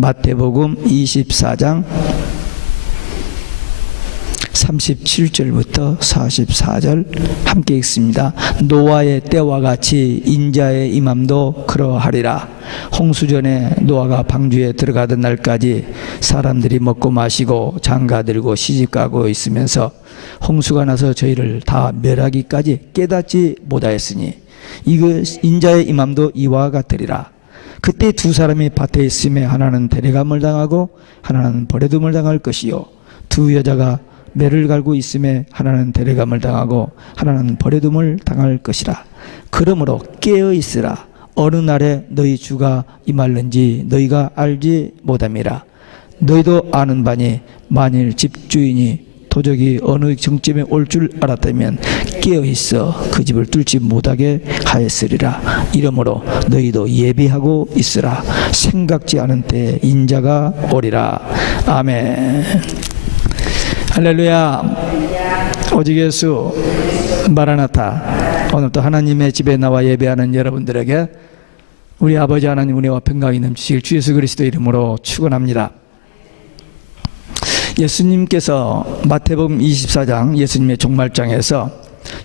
마태복음 24장 37절부터 44절 함께 읽습니다. 노아의 때와 같이 인자의 임함도 그러하리라. 홍수전에 노아가 방주에 들어가던 날까지 사람들이 먹고 마시고 장가들고 시집가고 있으면서 홍수가 나서 저희를 다 멸하기까지 깨닫지 못하였으니 이거 인자의 임함도 이와 같으리라. 그때 두 사람이 밭에 있음에 하나는 데려감을 당하고 하나는 버려둠을 당할 것이요 두 여자가 매를 갈고 있음에 하나는 데려감을 당하고 하나는 버려둠을 당할 것이라. 그러므로 깨어 있으라. 어느 날에 너희 주가 임할는지 너희가 알지 못함이라. 너희도 아는 바니 만일 집주인이 도적이 어느 정점에 올 줄 알았다면 깨어 있어 그 집을 뚫지 못하게 하였으리라. 이러므로 너희도 예비하고 있으라. 생각지 않은 때에 인자가 오리라. 아멘. 할렐루야. 오직 예수 마라나타. 오늘도 하나님의 집에 나와 예배하는 여러분들에게 우리 아버지 하나님 은혜와 평강이 넘치시길 주 예수 그리스도 이름으로 축원합니다. 예수님께서 마태복음 24장 예수님의 종말장에서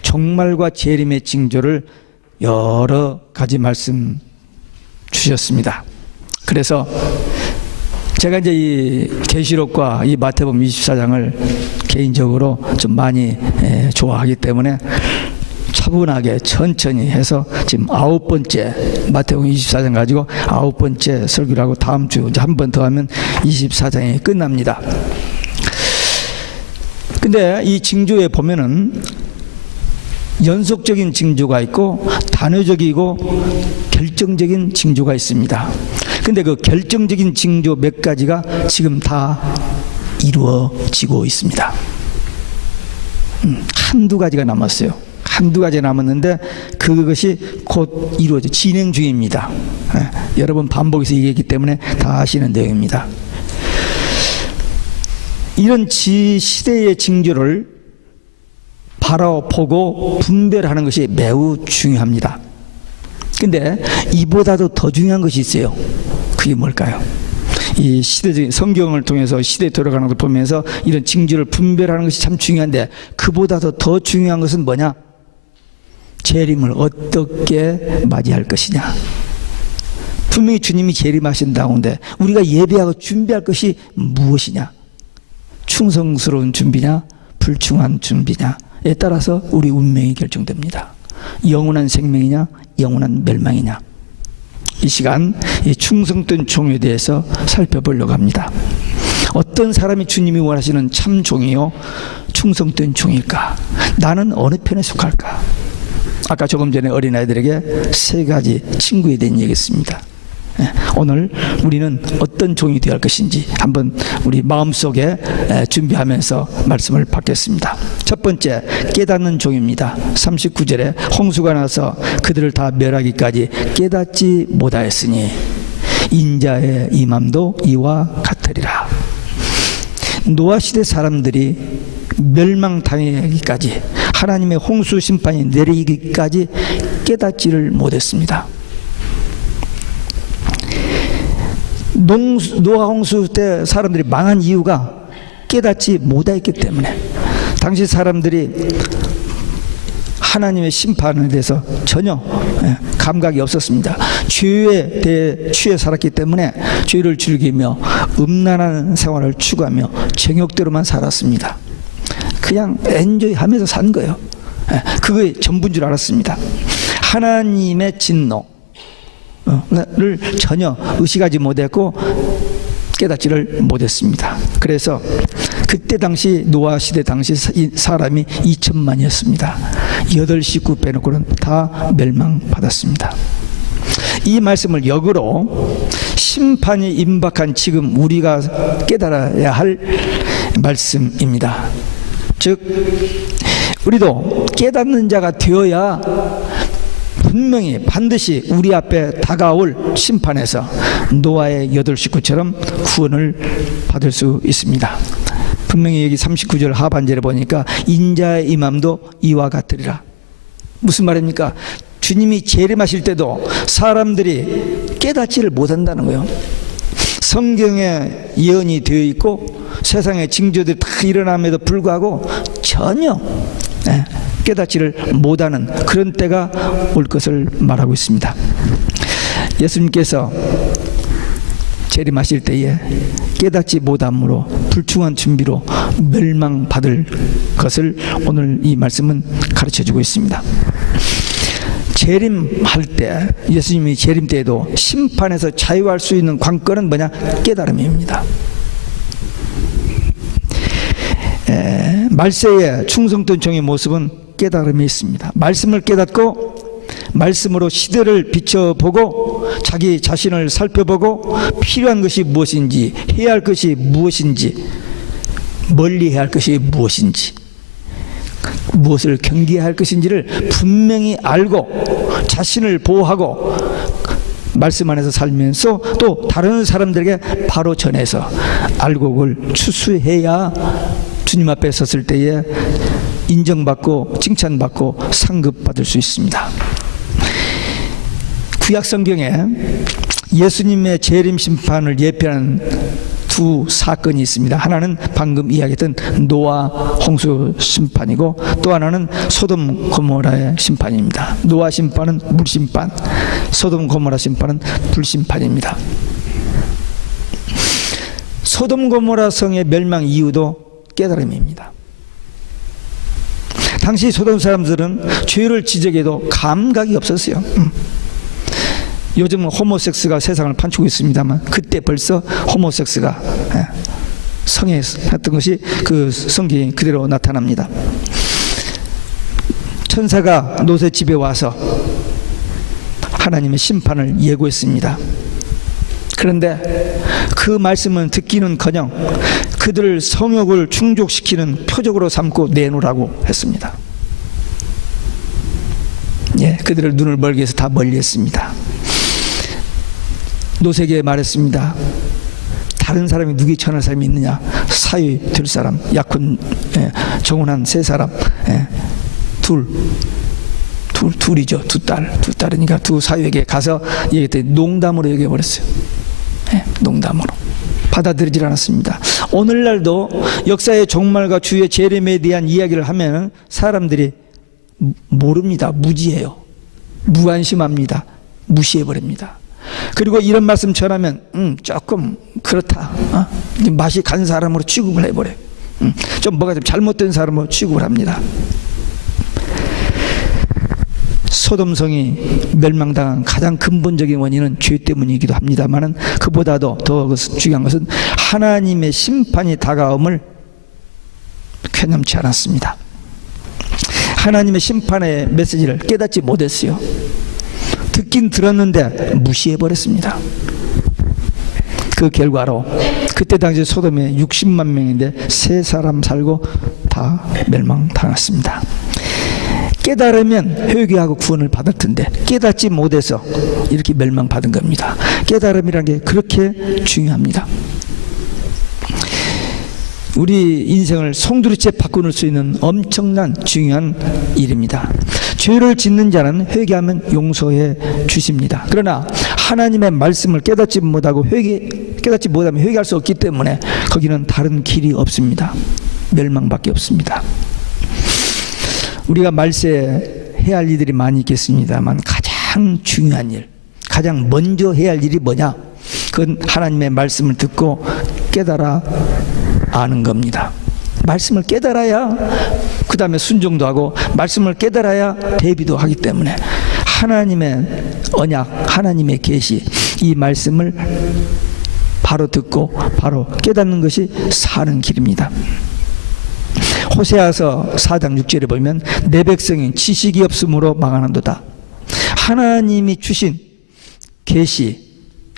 종말과 재림의 징조를 여러 가지 말씀 주셨습니다. 그래서 제가 이제 이 계시록과 이 마태복음 24장을 개인적으로 좀 많이 좋아하기 때문에 차분하게 천천히 해서 지금 9번째 마태복음 24장 가지고 9번째 설교를 하고 다음 주 이제 한 번 더 하면 24장이 끝납니다. 근데 이 징조에 보면은 연속적인 징조가 있고 단회적이고 결정적인 징조가 있습니다. 근데 그 결정적인 징조 몇 가지가 지금 다 이루어지고 있습니다. 한두 가지가 남았어요. 한두 가지 남았는데 그것이 곧 이루어져 진행 중입니다. 여러 번 반복해서 얘기했기 때문에 다 아시는 내용입니다. 이런 시대의 징조를 바라보고 분별하는 것이 매우 중요합니다. 근데 이보다도 더 중요한 것이 있어요. 그게 뭘까요? 이 시대적인 성경을 통해서 시대에 돌아가는 것을 보면서 이런 징조를 분별하는 것이 참 중요한데 그보다도 더 중요한 것은 뭐냐? 재림을 어떻게 맞이할 것이냐. 분명히 주님이 재림하신다고 하는데 우리가 예배하고 준비할 것이 무엇이냐? 충성스러운 준비냐 불충한 준비냐에 따라서 우리 운명이 결정됩니다. 영원한 생명이냐 영원한 멸망이냐. 이 시간 이 충성된 종에 대해서 살펴보려고 합니다. 어떤 사람이 주님이 원하시는 참 종이요 충성된 종일까? 나는 어느 편에 속할까? 아까 조금 전에 어린아이들에게 세 가지 친구에 대한 얘기했습니다. 오늘 우리는 어떤 종이 되어야 할 것인지 한번 우리 마음속에 준비하면서 말씀을 받겠습니다. 첫 번째, 깨닫는 종입니다. 39절에 홍수가 나서 그들을 다 멸하기까지 깨닫지 못하였으니 인자의 임함도 이와 같으리라. 노아 시대 사람들이 멸망당하기까지 하나님의 홍수 심판이 내리기까지 깨닫지를 못했습니다. 노아 홍수 때 사람들이 망한 이유가 깨닫지 못했기 때문에 당시 사람들이 하나님의 심판에 대해서 전혀 감각이 없었습니다. 죄에 대해 취해 살았기 때문에 죄를 즐기며 음란한 생활을 추구하며 정욕대로만 살았습니다. 그냥 엔조이하면서 산 거예요. 그게 전부인 줄 알았습니다. 하나님의 진노 를 전혀 의식하지 못했고 깨닫지를 못했습니다. 그래서 그때 당시 노아 시대 당시 사람이 2천만이었습니다. 8식구 빼놓고는 다 멸망받았습니다. 이 말씀을 역으로 심판이 임박한 지금 우리가 깨달아야 할 말씀입니다. 즉 우리도 깨닫는 자가 되어야 분명히 반드시 우리 앞에 다가올 심판에서 노아의 8식구처럼 구원을 받을 수 있습니다. 분명히 여기 39절 하반절에 보니까 인자의 임함도 이와 같으리라. 무슨 말입니까? 주님이 재림하실 때도 사람들이 깨닫지를 못한다는 거예요. 성경에 예언이 되어 있고 세상의 징조들이 다 일어남에도 불구하고 전혀 깨닫지를 못하는 그런 때가 올 것을 말하고 있습니다. 예수님께서 재림하실 때에 깨닫지 못함으로 불충한 준비로 멸망받을 것을 오늘 이 말씀은 가르쳐주고 있습니다. 재림할 때, 예수님이 재림 때에도 심판에서 자유할 수 있는 관건은 뭐냐? 깨달음입니다. 말세에 충성된 종의 모습은 깨달음이 있습니다. 말씀을 깨닫고 말씀으로 시대를 비춰보고 자기 자신을 살펴보고 필요한 것이 무엇인지, 해야 할 것이 무엇인지, 멀리 해야 할 것이 무엇인지, 무엇을 경계해야 할 것인지를 분명히 알고 자신을 보호하고 말씀 안에서 살면서 또 다른 사람들에게 바로 전해서 알고 그걸 추수해야 주님 앞에 섰을 때에 인정받고 칭찬받고 상급받을 수 있습니다. 구약 성경에 예수님의 재림 심판을 예표하는 두 사건이 있습니다. 하나는 방금 이야기했던 노아 홍수 심판이고 또 하나는 소돔 고모라의 심판입니다. 노아 심판은 물 심판, 소돔 고모라 심판은 불 심판입니다. 소돔 고모라 성의 멸망 이유도 깨달음입니다. 당시 소돔 사람들은 죄를 지적해도 감각이 없었어요. 요즘은 호모섹스가 세상을 판치고 있습니다만 그때 벌써 호모섹스가 성에 했던 것이 그 성경이 그대로 나타납니다. 천사가 롯의 집에 와서 하나님의 심판을 예고했습니다. 그런데 그 말씀은 듣기는커녕 그들을 성욕을 충족시키는 표적으로 삼고 내놓으라고 했습니다. 그들을 눈을 멀게 해서 다 멀리했습니다. 롯에게 말했습니다. 다른 사람이 누구 천할 사람이 있느냐? 사위 될 사람, 약혼 정혼한 세 사람, 둘이죠. 두 딸이니까 두 사위에게 가서 얘기했더니 농담으로 얘기해 버렸어요. 농담으로 받아들이질 않았습니다. 오늘날도 역사의 종말과 주의 재림에 대한 이야기를 하면 사람들이 모릅니다. 무지해요. 무관심합니다. 무시해버립니다. 그리고 이런 말씀 전하면 조금 그렇다, 맛이 간 사람으로 취급을 해버려요. 좀 뭐가 좀 잘못된 사람으로 취급을 합니다. 소돔성이 멸망당한 가장 근본적인 원인은 죄 때문이기도 합니다만 그보다도 더 중요한 것은 하나님의 심판이 다가옴을 쾌념치 않았습니다. 하나님의 심판의 메시지를 깨닫지 못했어요. 듣긴 들었는데 무시해버렸습니다. 그 결과로 그때 당시 소돔에 60만 명인데 3사람 살고 다 멸망당했습니다. 깨달으면 회개하고 구원을 받을 텐데 깨닫지 못해서 이렇게 멸망받은 겁니다. 깨달음이라는 게 그렇게 중요합니다. 우리 인생을 송두리째 바꿔놓을 수 있는 엄청난 중요한 일입니다. 죄를 짓는 자는 회개하면 용서해 주십니다. 그러나 하나님의 말씀을 깨닫지 못하면 회개할 수 없기 때문에 거기는 다른 길이 없습니다. 멸망밖에 없습니다. 우리가 말세에 해야 할 일들이 많이 있겠습니다만 가장 중요한 일, 가장 먼저 해야 할 일이 뭐냐? 그건 하나님의 말씀을 듣고 깨달아 아는 겁니다. 말씀을 깨달아야 그 다음에 순종도 하고 말씀을 깨달아야 대비도 하기 때문에 하나님의 언약, 하나님의 계시, 이 말씀을 바로 듣고 바로 깨닫는 것이 사는 길입니다. 호세아서 4장 6절에 보면 내 백성이 지식이 없으므로 망하는도다. 하나님이 주신 계시,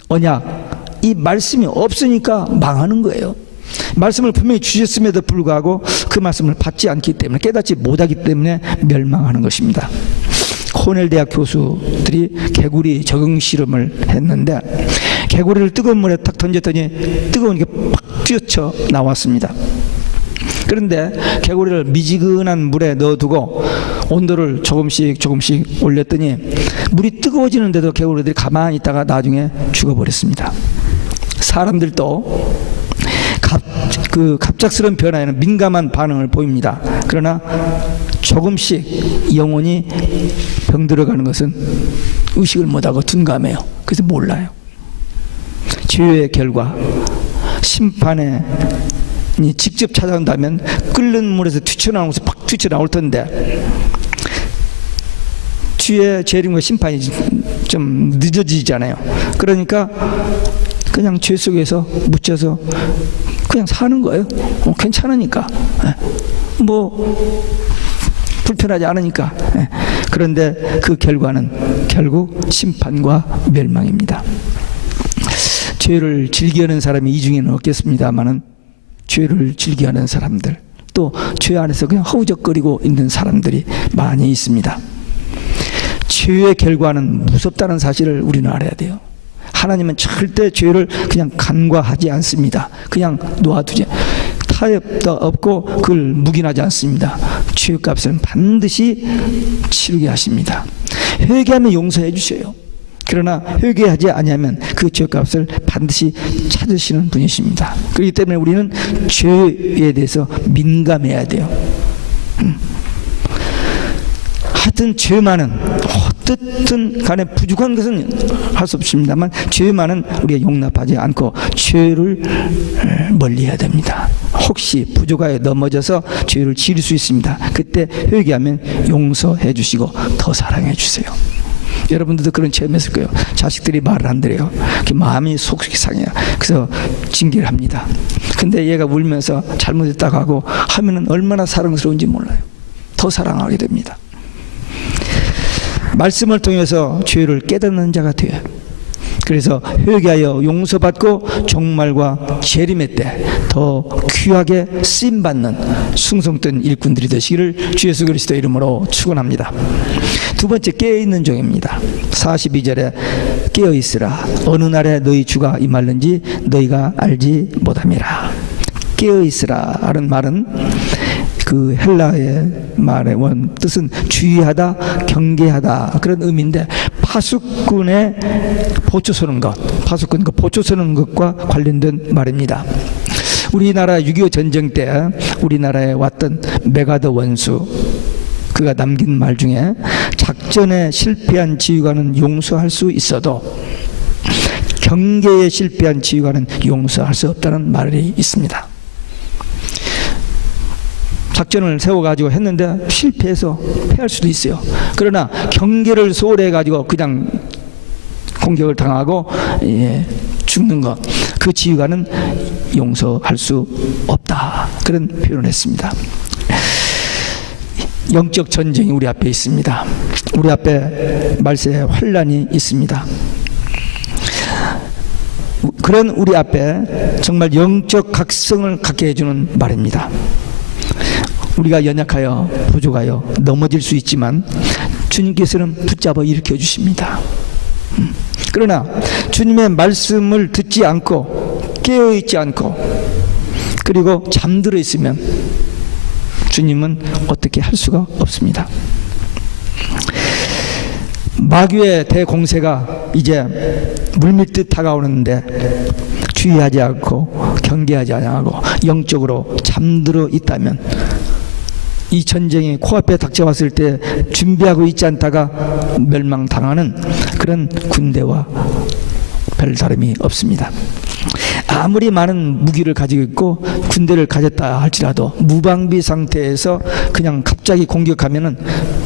언약, 이 말씀이 없으니까 망하는 거예요. 말씀을 분명히 주셨음에도 불구하고 그 말씀을 받지 않기 때문에, 깨닫지 못하기 때문에 멸망하는 것입니다. 코넬 대학 교수들이 개구리 적응 실험을 했는데 개구리를 뜨거운 물에 탁 던졌더니 뜨거운 게 팍 뛰어쳐 나왔습니다. 그런데 개구리를 미지근한 물에 넣어두고 온도를 조금씩 올렸더니 물이 뜨거워지는데도 개구리들이 가만히 있다가 나중에 죽어버렸습니다. 사람들도 갑작스러운 변화에는 민감한 반응을 보입니다. 그러나 조금씩 영혼이 병들어가는 것은 의식을 못하고 둔감해요. 그래서 몰라요. 죄의 결과, 심판에 직접 찾아온다면 끓는 물에서 튀쳐나오면서 팍 튀쳐나올 텐데, 주의 재림과 심판이 좀 늦어지잖아요. 그러니까 그냥 죄 속에서 묻혀서 그냥 사는 거예요. 괜찮으니까, 뭐 불편하지 않으니까. 그런데 그 결과는 결국 심판과 멸망입니다. 죄를 즐겨하는 사람이 이 중에는 없겠습니다만은, 죄를 즐겨하는 사람들, 또 죄 안에서 그냥 허우적거리고 있는 사람들이 많이 있습니다. 죄의 결과는 무섭다는 사실을 우리는 알아야 돼요. 하나님은 절대 죄를 그냥 간과하지 않습니다. 그냥 놓아두지, 타협도 없고 그걸 묵인하지 않습니다. 죄값은 반드시 치르게 하십니다. 회개하면 용서해 주셔요. 그러나 회개하지 아니하면 그 죄값을 반드시 찾으시는 분이십니다. 그렇기 때문에 우리는 죄에 대해서 민감해야 돼요. 하여튼 죄만은 어떻든 간에 부족한 것은 할 수 없습니다만, 죄만은 우리가 용납하지 않고 죄를 멀리해야 됩니다. 혹시 부족하여 넘어져서 죄를 지을 수 있습니다. 그때 회개하면 용서해 주시고 더 사랑해 주세요. 여러분들도 그런 체험했을 거예요. 자식들이 말을 안 들어요. 마음이 속이 상해요. 그래서 징계를 합니다. 근데 얘가 울면서 잘못했다고 하고 하면은 얼마나 사랑스러운지 몰라요. 더 사랑하게 됩니다. 말씀을 통해서 죄를 깨닫는 자가 돼요. 그래서 회개하여 용서받고 종말과 재림의 때 더 귀하게 쓰임받는 충성된 일꾼들이 되시기를 주 예수 그리스도의 이름으로 축원합니다. 두 번째, 깨어있는 종입니다. 42절에 깨어있으라. 어느 날에 너희 주가 임할는지 너희가 알지 못함이라. 깨어있으라 하는 말은 그 헬라의 말의 원 뜻은 주의하다, 경계하다, 그런 의미인데, 파수꾼의 보초 서는 것, 파수꾼 그 보초 서는 것과 관련된 말입니다. 우리나라 6.25 전쟁 때 우리나라에 왔던 메가더 원수, 그가 남긴 말 중에 작전에 실패한 지휘관은 용서할 수 있어도 경계에 실패한 지휘관은 용서할 수 없다는 말이 있습니다. 작전을 세워가지고 했는데 실패해서 패할 수도 있어요. 그러나 경계를 소홀해가지고 그냥 공격을 당하고 죽는 것, 그 지휘관은 용서할 수 없다, 그런 표현을 했습니다. 영적 전쟁이 우리 앞에 있습니다. 우리 앞에 말세의 환란이 있습니다. 그런 우리 앞에 정말 영적 각성을 갖게 해주는 말입니다. 우리가 연약하여 부족하여 넘어질 수 있지만 주님께서는 붙잡아 일으켜 주십니다. 그러나 주님의 말씀을 듣지 않고 깨어있지 않고 그리고 잠들어 있으면 주님은 어떻게 할 수가 없습니다. 마귀의 대공세가 이제 물밀듯 다가오는데 주의하지 않고 경계하지 않고 영적으로 잠들어 있다면, 이 전쟁이 코앞에 닥쳐왔을 때 준비하고 있지 않다가 멸망당하는 그런 군대와 별 다름이 없습니다. 아무리 많은 무기를 가지고 있고 군대를 가졌다 할지라도 무방비 상태에서 그냥 갑자기 공격하면은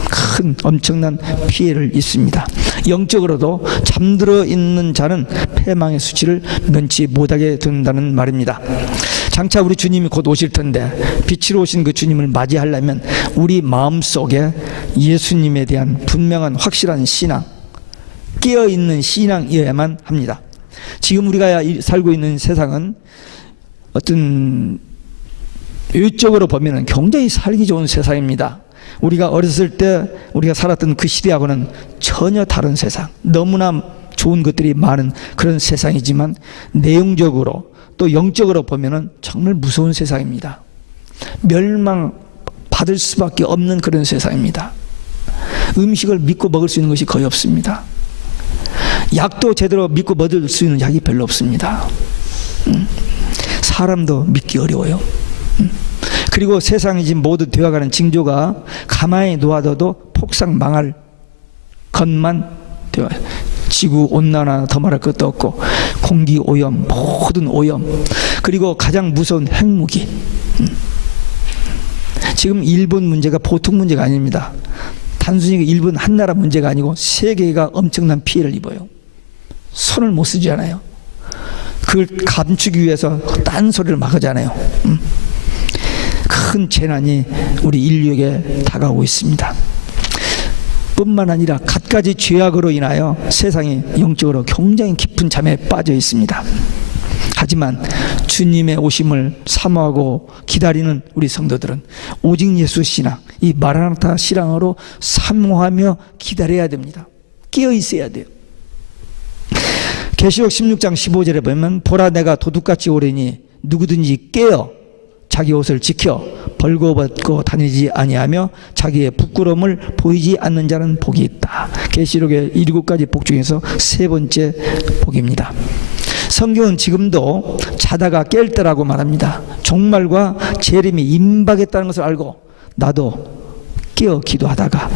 큰 엄청난 피해를 입습니다. 영적으로도 잠들어 있는 자는 패망의 수치를 면치 못하게 된다는 말입니다. 장차 우리 주님이 곧 오실 텐데 빛으로 오신 그 주님을 맞이하려면 우리 마음속에 예수님에 대한 분명한 확실한 신앙, 깨어있는 신앙이어야만 합니다. 지금 우리가 살고 있는 세상은 어떤 외적으로 보면 굉장히 살기 좋은 세상입니다. 우리가 어렸을 때 우리가 살았던 그 시대하고는 전혀 다른 세상, 너무나 좋은 것들이 많은 그런 세상이지만 내용적으로 또 영적으로 보면 정말 무서운 세상입니다. 멸망받을 수밖에 없는 그런 세상입니다. 음식을 믿고 먹을 수 있는 것이 거의 없습니다. 약도 제대로 믿고 먹을 수 있는 약이 별로 없습니다. 사람도 믿기 어려워요. 그리고 세상이 지금 모두 되어가는 징조가 가만히 놓아둬도 폭삭 망할 것만 되어요. 지구 온난화 더 말할 것도 없고 공기 오염, 모든 오염, 그리고 가장 무서운 핵무기. 지금 일본 문제가 보통 문제가 아닙니다. 단순히 일본 한 나라 문제가 아니고 세계가 엄청난 피해를 입어요. 손을 못 쓰지 않아요. 그걸 감추기 위해서 딴소리를 막 하잖아요. 큰 재난이 우리 인류에게 다가오고 있습니다. 뿐만 아니라 갖가지 죄악으로 인하여 세상이 영적으로 굉장히 깊은 잠에 빠져 있습니다. 하지만 주님의 오심을 사모하고 기다리는 우리 성도들은 오직 예수 신앙, 이 마라나타 신앙으로 사모하며 기다려야 됩니다. 깨어 있어야 돼요. 계시록 16장 15절에 보면 보라 내가 도둑같이 오리니 누구든지 깨어 자기 옷을 지켜 벌거벗고 다니지 아니하며 자기의 부끄러움을 보이지 않는 자는 복이 있다. 계시록의 7가지 복 중에서 세 번째 복입니다. 성경은 지금도 자다가 깰 때라고 말합니다. 종말과 재림이 임박했다는 것을 알고 나도 깨어 기도하다가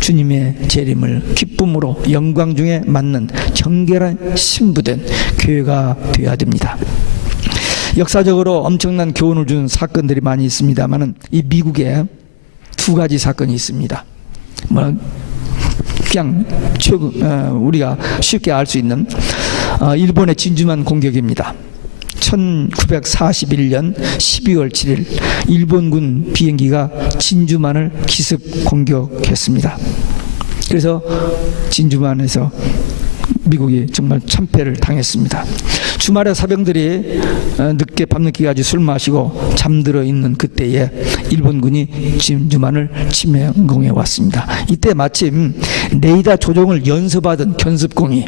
주님의 재림을 기쁨으로 영광 중에 맞는 정결한 신부된 교회가 되어야 됩니다. 역사적으로 엄청난 교훈을 준 사건들이 많이 있습니다만 이 미국에 2가지 사건이 있습니다. 그냥 우리가 쉽게 알 수 있는 일본의 진주만 공격입니다. 1941년 12월 7일 일본군 비행기가 진주만을 기습 공격했습니다. 그래서 진주만에서 미국이 정말 참패를 당했습니다. 주말에 사병들이 늦게 밤늦게 가지고 술 마시고 잠들어 있는 그때에 일본군이 진주만을 침공해 왔습니다. 이때 마침 레이더 조종을 연습하던 견습병이,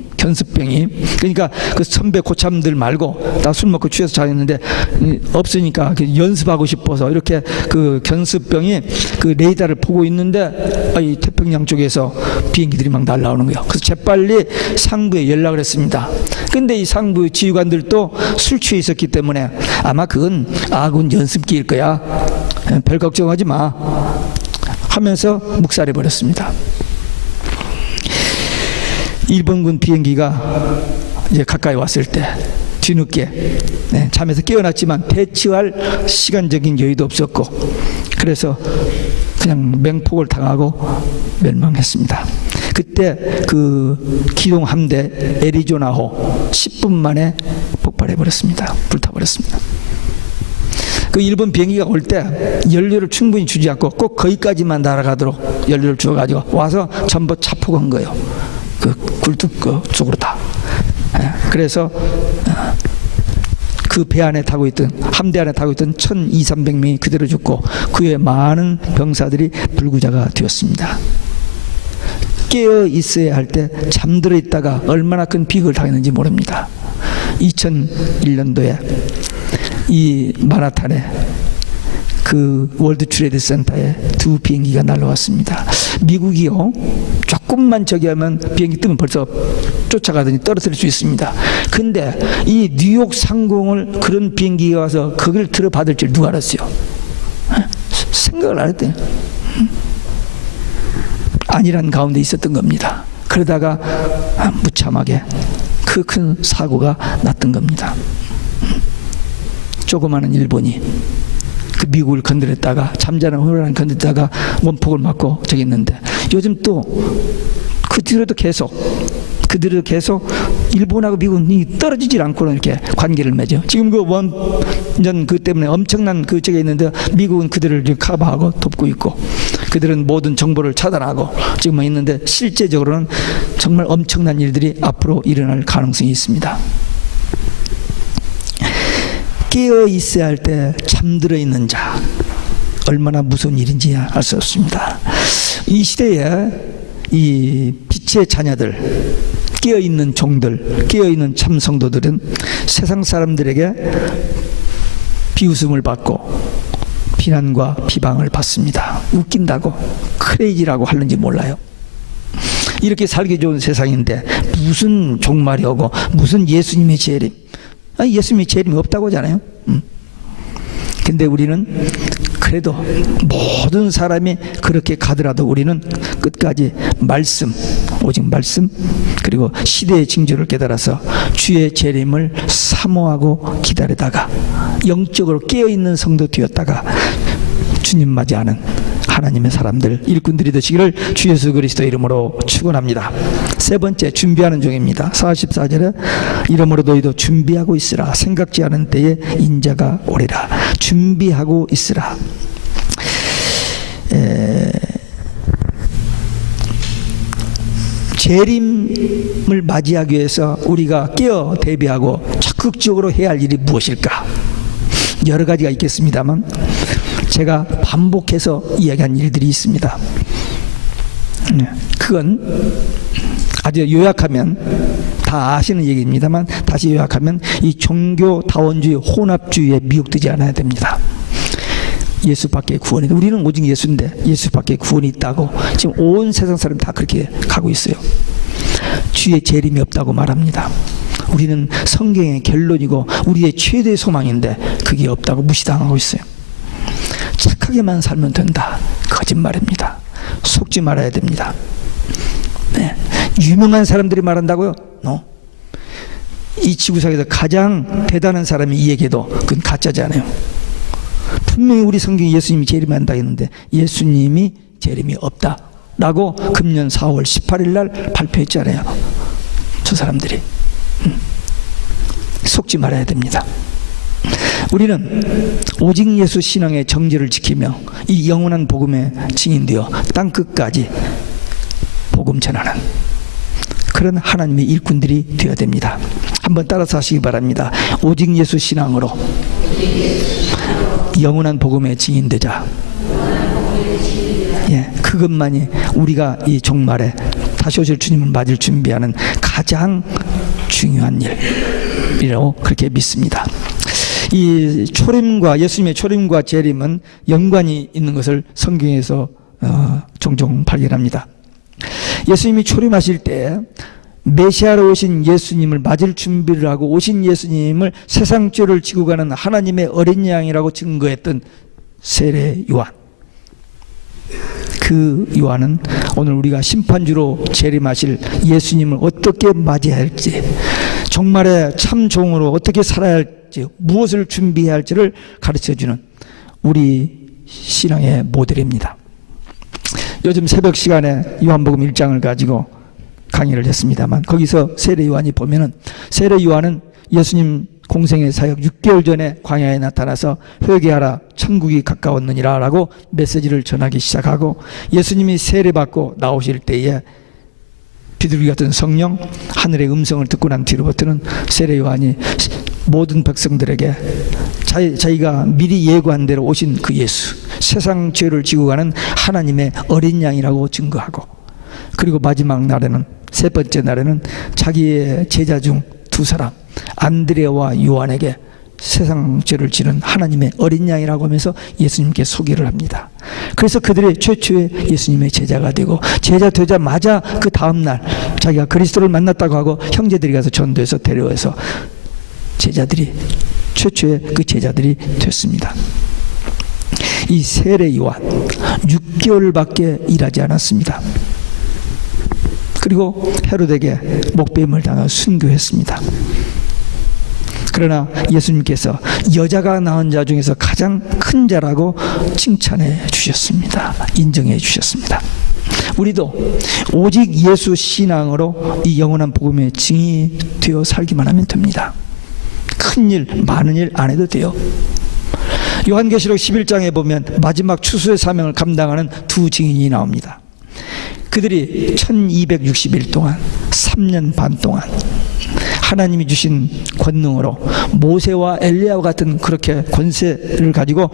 그러니까 그 선배 고참들 말고 다 술 먹고 취해서 자였는데 없으니까 연습하고 싶어서 이렇게 그 견습병이 그 레이더를 보고 있는데 이 태평양 쪽에서 비행기들이 막 날아오는 거예요. 그래서 재빨리 상부에 연락을 했습니다. 근데 이 상부 지휘관들도 술 취해 있었기 때문에 아마 그건 아군 연습기일 거야, 별 걱정하지 마 하면서 묵살해 버렸습니다. 일본군 비행기가 이제 가까이 왔을 때 뒤늦게 잠에서 깨어났지만 대처할 시간적인 여유도 없었고 그래서 그냥 맹폭을 당하고 멸망했습니다. 그때 그 기동 함대 애리조나호 10분 만에 폭발해 버렸습니다. 불타버렸습니다. 그 일본 비행기가 올 때 연료를 충분히 주지 않고 꼭 거기까지만 날아가도록 연료를 주어가지고 와서 전부 자폭한 거예요. 그 굴뚝 쪽으로 다. 그래서 그 배 안에 타고 있던, 함대 안에 타고 있던 1,200~300명이 그대로 죽고 그 외에 많은 병사들이 불구자가 되었습니다. 깨어 있어야 할 때 잠들어 있다가 얼마나 큰 비극을 당했는지 모릅니다. 2001년도에 이 마라탄에 그 월드 트레이드 센터에 2 비행기가 날아왔습니다. 미국이요, 조금만 저기 하면 비행기 뜨면 벌써 쫓아가더니 떨어뜨릴 수 있습니다. 근데 이 뉴욕 상공을 그런 비행기가 와서 거기를 들어받을 줄 누가 알았어요? 생각을 안 했대요. 아니란 가운데 있었던 겁니다. 그러다가 무참하게 그 큰 사고가 났던 겁니다. 조그마한 일본이 그 미국을 건드렸다가, 잠자는 호란을 건드렸다가 원폭을 맞고 저기 있는데, 요즘 또 그 뒤로도 계속 일본하고 미국이 떨어지질 않고는 이렇게 관계를 맺어. 지금 그 원전 그 때문에 엄청난 그 쪽에 있는데 미국은 그들을 커버하고 돕고 있고 그들은 모든 정보를 차단하고 지금 있는데, 실제적으로는 정말 엄청난 일들이 앞으로 일어날 가능성이 있습니다. 깨어 있어야 할 때 잠들어 있는 자, 얼마나 무서운 일인지 알 수 없습니다. 이 시대에 이 빛의 자녀들, 깨어있는 종들, 깨어있는 참 성도들은 세상 사람들에게 비웃음을 받고 비난과 비방을 받습니다. 웃긴다고, 크레이지라고 하는지 몰라요. 이렇게 살기 좋은 세상인데 무슨 종말이 오고 무슨 예수님의 재림, 예수님이 재림이 없다고 하잖아요. 근데 우리는 그래도 모든 사람이 그렇게 가더라도 우리는 끝까지 말씀, 오직 말씀, 그리고 시대의 징조를 깨달아서 주의 재림을 사모하고 기다리다가 영적으로 깨어있는 성도 되었다가 주님 맞이하는 하나님의 사람들, 일꾼들이 되시기를 주 예수 그리스도 이름으로 축원합니다. 세 번째, 준비하는 중입니다. 44절에 이러므로 너희도 준비하고 있으라. 생각지 않은 때에 인자가 오리라. 준비하고 있으라. 재림을 맞이하기 위해서 우리가 깨어 대비하고 적극적으로 해야 할 일이 무엇일까? 여러 가지가 있겠습니다만 제가 반복해서 이야기한 일들이 있습니다. 그건 아주 요약하면 다 아시는 얘기입니다만 다시 요약하면 이 종교다원주의 혼합주의에 미혹되지 않아야 됩니다. 예수밖에 구원이, 우리는 오직 예수인데 예수밖에 구원이 있다고 지금 온 세상 사람 다 그렇게 가고 있어요. 주의 재림이 없다고 말합니다. 우리는 성경의 결론이고 우리의 최대의 소망인데 그게 없다고 무시당하고 있어요. 착하게만 살면 된다. 거짓말입니다. 속지 말아야 됩니다. 네. 유명한 사람들이 말한다고요? No. 이 지구상에서 가장 대단한 사람이 이 얘기해도 그건 가짜잖아요. 분명히 우리 성경에 예수님이 재림한다 했는데 예수님이 재림이 없다라고 금년 4월 18일 날 발표했잖아요. 저 사람들이. 속지 말아야 됩니다. 우리는 오직 예수 신앙의 정죄를 지키며 이 영원한 복음에 증인되어 땅끝까지 복음 전하는 그런 하나님의 일꾼들이 되어야 됩니다. 한번 따라서 하시기 바랍니다. 오직 예수 신앙으로 영원한 복음에 증인되자. 예, 그것만이 우리가 이 종말에 다시 오실 주님을 맞을 준비하는 가장 중요한 일이라고 그렇게 믿습니다. 이 초림과 예수님의 초림과 재림은 연관이 있는 것을 성경에서 종종 발견합니다. 예수님이 초림하실 때 메시아로 오신 예수님을 맞을 준비를 하고 오신 예수님을 세상 죄를 지고 가는 하나님의 어린 양이라고 증거했던 세례 요한, 그 요한은 오늘 우리가 심판주로 재림하실 예수님을 어떻게 맞이해야 할지, 종말에 참 종으로 어떻게 살아야 할지, 무엇을 준비해야 할지를 가르쳐주는 우리 신앙의 모델입니다. 요즘 새벽 시간에 요한복음 1장을 가지고 강의를 했습니다만 거기서 세례 요한이 보면은 세례 요한은 예수님 공생의 사역 6개월 전에 광야에 나타나서 회개하라 천국이 가까웠느니라 라고 메시지를 전하기 시작하고 예수님이 세례받고 나오실 때에 비둘기 같은 성령 하늘의 음성을 듣고 난 뒤로부터는 세례 요한이 모든 백성들에게 자기가 미리 예고한 대로 오신 그 예수, 세상 죄를 지고 가는 하나님의 어린 양이라고 증거하고, 그리고 마지막 날에는, 세 번째 날에는 자기의 제자 중 두 사람 안드레와 요한에게 세상 죄를 지는 하나님의 어린 양이라고 하면서 예수님께 소개를 합니다. 그래서 그들이 최초의 예수님의 제자가 되고, 제자 되자마자 그 다음날 자기가 그리스도를 만났다고 하고 형제들이 가서 전도해서 데려와서 제자들이, 최초의 그 제자들이 됐습니다. 이 세례 요한 6개월밖에 일하지 않았습니다. 그리고 헤롯에게 목배임을 당하여 순교했습니다. 그러나 예수님께서 여자가 낳은 자 중에서 가장 큰 자라고 칭찬해 주셨습니다. 인정해 주셨습니다. 우리도 오직 예수 신앙으로 이 영원한 복음의 증인이 되어 살기만 하면 됩니다. 큰일, 많은 일 안 해도 돼요. 요한계시록 11장에 보면 마지막 추수의 사명을 감당하는 두 증인이 나옵니다. 그들이 1260일 동안 3년 반 동안 하나님이 주신 권능으로 모세와 엘리야와 같은 그렇게 권세를 가지고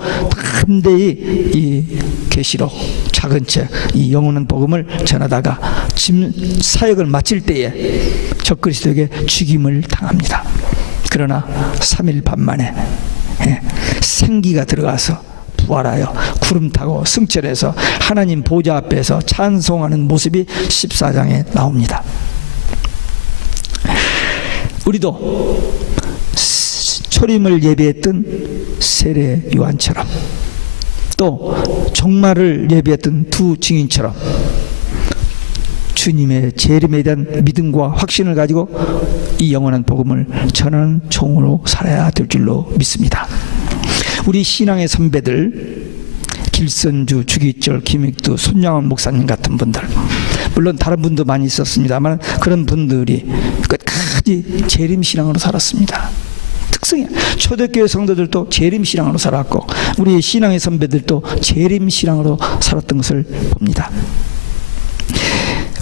담대히 이 계시록 작은 책, 이 영원한 복음을 전하다가 사역을 마칠 때에 적그리스도에게 죽임을 당합니다. 그러나 3일 반 만에 생기가 들어가서 부활하여 구름 타고 승천해서 하나님 보좌 앞에서 찬송하는 모습이 14장에 나옵니다. 우리도 초림을 예비했던 세례 요한처럼, 또 종말을 예비했던 두 증인처럼 주님의 재림에 대한 믿음과 확신을 가지고 이 영원한 복음을 전하는 종으로 살아야 될 줄로 믿습니다. 우리 신앙의 선배들, 길선주, 주기철, 김익두, 손양원 목사님 같은 분들, 물론 다른 분도 많이 있었습니다만 그런 분들이 끝까지 재림신앙으로 살았습니다. 특성이에요. 초대교회 성도들도 재림신앙으로 살았고 우리 신앙의 선배들도 재림신앙으로 살았던 것을 봅니다.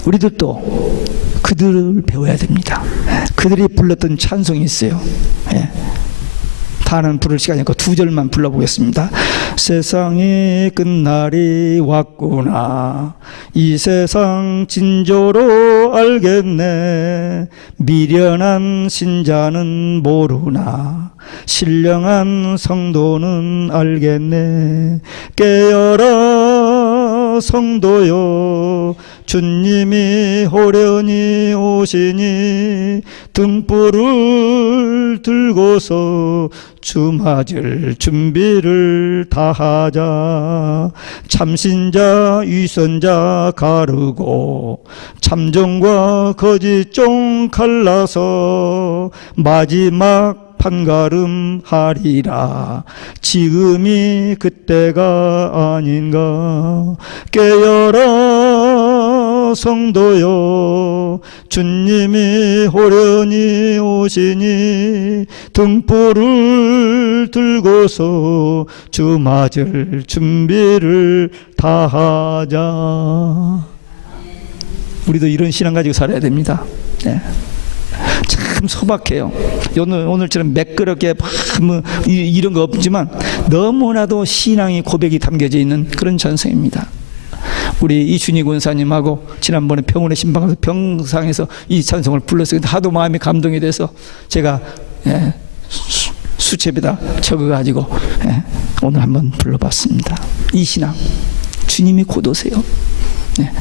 우리들도 그들을 배워야 됩니다. 그들이 불렀던 찬송이 있어요. 다는 부를 시간이 없고 두 절만 불러보겠습니다. 세상이 끝날이 왔구나. 이 세상 진조로 알겠네. 미련한 신자는 모르나. 신령한 성도는 알겠네. 깨어라 성도여, 주님이 호련히 오시니 등불을 들고서 주 맞을 준비를 다하자. 참신자 위선자 가르고 참정과 거짓종 갈라서 마지막 판가름 하리라. 지금이 그때가 아닌가. 깨어라 성도여, 주님이 호련히 오시니 등불을 들고서 주 맞을 준비를 다하자. 우리도 이런 신앙 가지고 살아야 됩니다. 네. 참 소박해요. 오늘처럼 매끄럽게 뭐 이런 거 없지만 너무나도 신앙의 고백이 담겨져 있는 그런 전성입니다. 우리 이준희 권사님하고 지난번에 병원에 신방가서 병상에서 이 찬송을 불렀어요. 하도 마음이 감동이 돼서 제가 수첩에다 적어가지고 오늘 한번 불러봤습니다. 이 신앙, 주님이 곧 오세요.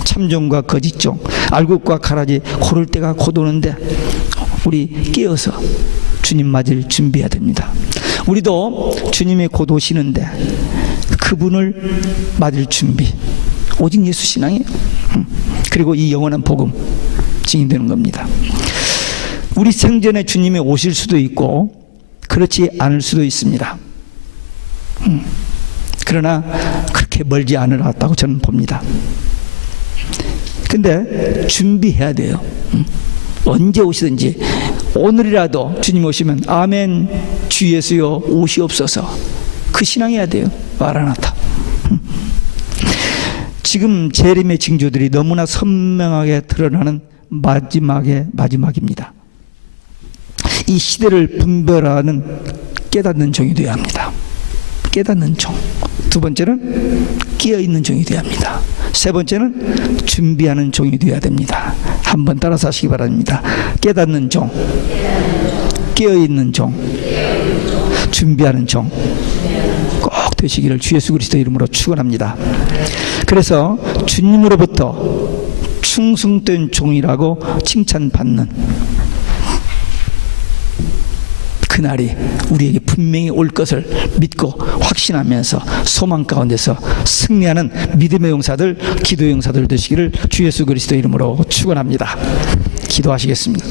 참종과 거짓종, 알곡과 가라지 고를 때가 곧 오는데 우리 깨어서 주님 맞을 준비해야 됩니다. 우리도 주님이 곧 오시는데 그분을 맞을 준비, 오직 예수 신앙이에요. 그리고 이 영원한 복음 증인되는 겁니다. 우리 생전에 주님이 오실 수도 있고 그렇지 않을 수도 있습니다. 그러나 그렇게 멀지 않으라고 저는 봅니다. 근데 준비해야 돼요. 언제 오시든지 오늘이라도 주님 오시면 아멘 주 예수여 오시옵소서, 그 신앙해야 돼요. 마라나타. 지금 재림의 징조들이 너무나 선명하게 드러나는 마지막입니다. 이 시대를 분별하는 깨닫는 종이 되어야 합니다. 깨닫는 종. 두 번째는 깨어있는 종이 되어야 합니다. 세 번째는 준비하는 종이 되어야 됩니다. 한번 따라서 하시기 바랍니다. 깨닫는 종, 깨어있는 종, 준비하는 종 꼭 되시기를 주 예수 그리스도 이름으로 축원합니다. 그래서 주님으로부터 충성된 종이라고 칭찬받는 그날이 우리에게 분명히 올 것을 믿고 확신하면서 소망 가운데서 승리하는 믿음의 용사들, 기도의 용사들 되시기를 주 예수 그리스도 이름으로 축원합니다. 기도하시겠습니다.